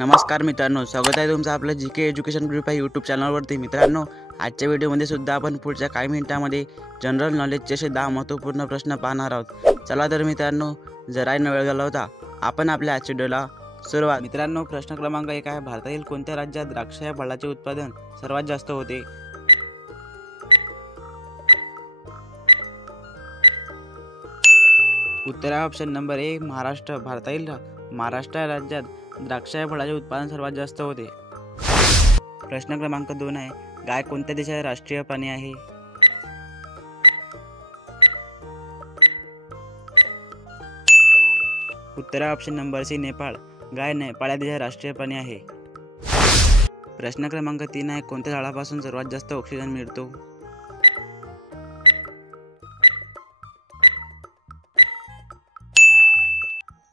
नमस्कार मित्रांनो, स्वागत आहे तुमचं आपलं जीके एज्युकेशन ग्रुप या यूट्यूब चॅनलवरती। मित्रांनो, आजच्या व्हिडिओमध्ये सुद्धा आपण पुढच्या काही मिनिटांमध्ये जनरल नॉलेजचे असे 10 महत्त्वपूर्ण प्रश्न पाहणार आहोत। चला तर मित्रांनो, जरा न वेळ घालवता आपण आपल्या आजच्या व्हिडिओला सुरुवात। मित्रांनो, प्रश्न क्रमांक 1 आहे, भारतातील कोणत्या राज्यात द्राक्ष या फळाचे उत्पादन सर्वात जास्त होते? उत्तर ऑप्शन नंबर ए महाराष्ट्र। भारतातील महाराष्ट्र राज्यात द्राक्ष या फळाचे उत्पादन सर्वात जास्त होते। प्रश्न क्रमांक 2 आहे, गाय कोणत्या देशाचे राष्ट्रीय प्राणी आहे? उत्तर ऑप्शन नंबर सी नेपाळ। गाय नेपाळ या देशाचे राष्ट्रीय प्राणी आहे। प्रश्न क्रमांक 3 आहे, कोणत्या झाडापासून सर्वात जास्त ऑक्सिजन मिळतो?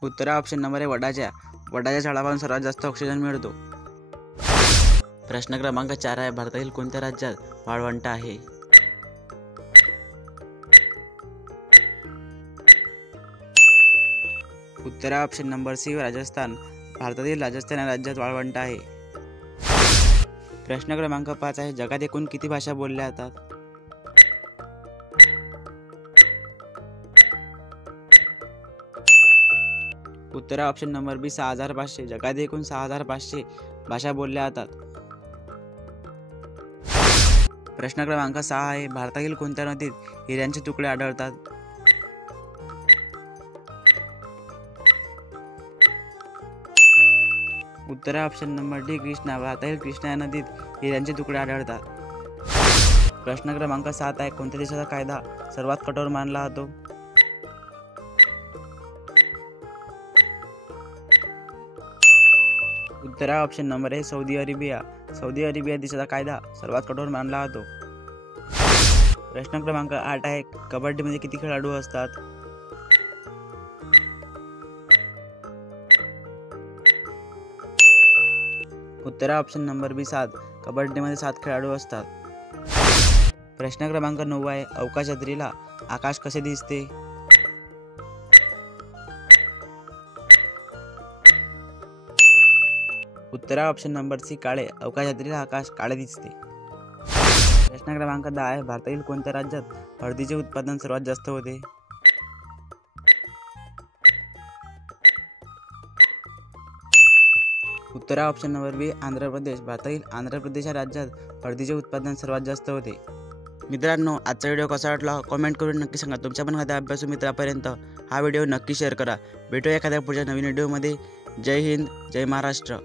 उत्तर ऑप्शन नंबर आहे वडाच्या झाडापासून सर्वात जास्त ऑक्सिजन मिळतो। प्रश्न क्रमांक 4 आहे, भारतातील कोणत्या राज्यात वाळवंट आहे? उत्तर ऑप्शन नंबर सी राजस्थान। भारतातील राजस्थान या राज्यात वाळवंट आहे। प्रश्न क्रमांक 5 आहे, जगात एकूण किती भाषा बोलल्या जातात? उत्तर ऑप्शन नंबर बी 6500। जगात एकूण 6500 भाषा बोलल्या जातात। प्रश्न क्रमांक 6 आहे, भारतातील कोणत्या नदीत हिऱ्यांचे तुकडे आढळतात? उत्तर ऑप्शन नंबर डी कृष्णा। भारतातील कृष्णा या नदीत हिऱ्यांचे तुकडे आढळतात। प्रश्न क्रमांक 7 आहे, कोणत्या देशाचा कायदा सर्वात कठोर मानला जातो? उत्तर ऑप्शन नंबर आहे सौदी अरेबिया। सौदी अरेबिया देशाचा कायदा सर्वात कठोर मानला जातो। प्रश्न क्रमांक 8 आहे, कबड्डीमध्ये किती खेळाडू असतात? उत्तर ऑप्शन नंबर बी 7। कबड्डीमध्ये 7 खेळाडू असतात। प्रश्न क्रमांक 9 आहे, अवकाशयात्रीला आकाश कसे दिसते? उत्तर ऑप्शन नंबर सी काळे। अवकाशयात्रीला आकाश काळे दिसते। प्रश्न क्रमांक 10 आहे, भारतातील कोणत्या राज्यात हळदीचे उत्पादन सर्वात जास्त होते? उत्तर ऑप्शन नंबर बी आंध्र प्रदेश। भारतातील आंध्र प्रदेश या राज्यात हळदीचे उत्पादन सर्वात जास्त होते। मित्रांनो, आजचा व्हिडिओ कसा वाटला कमेंट करून नक्की सांगा। तुमच्या पण एखाद्या अभ्यासू मित्रापर्यंत हा व्हिडिओ नक्की शेअर करा। भेटूया एखाद्या पुढच्या नवीन व्हिडिओमध्ये। जय हिंद, जय महाराष्ट्र।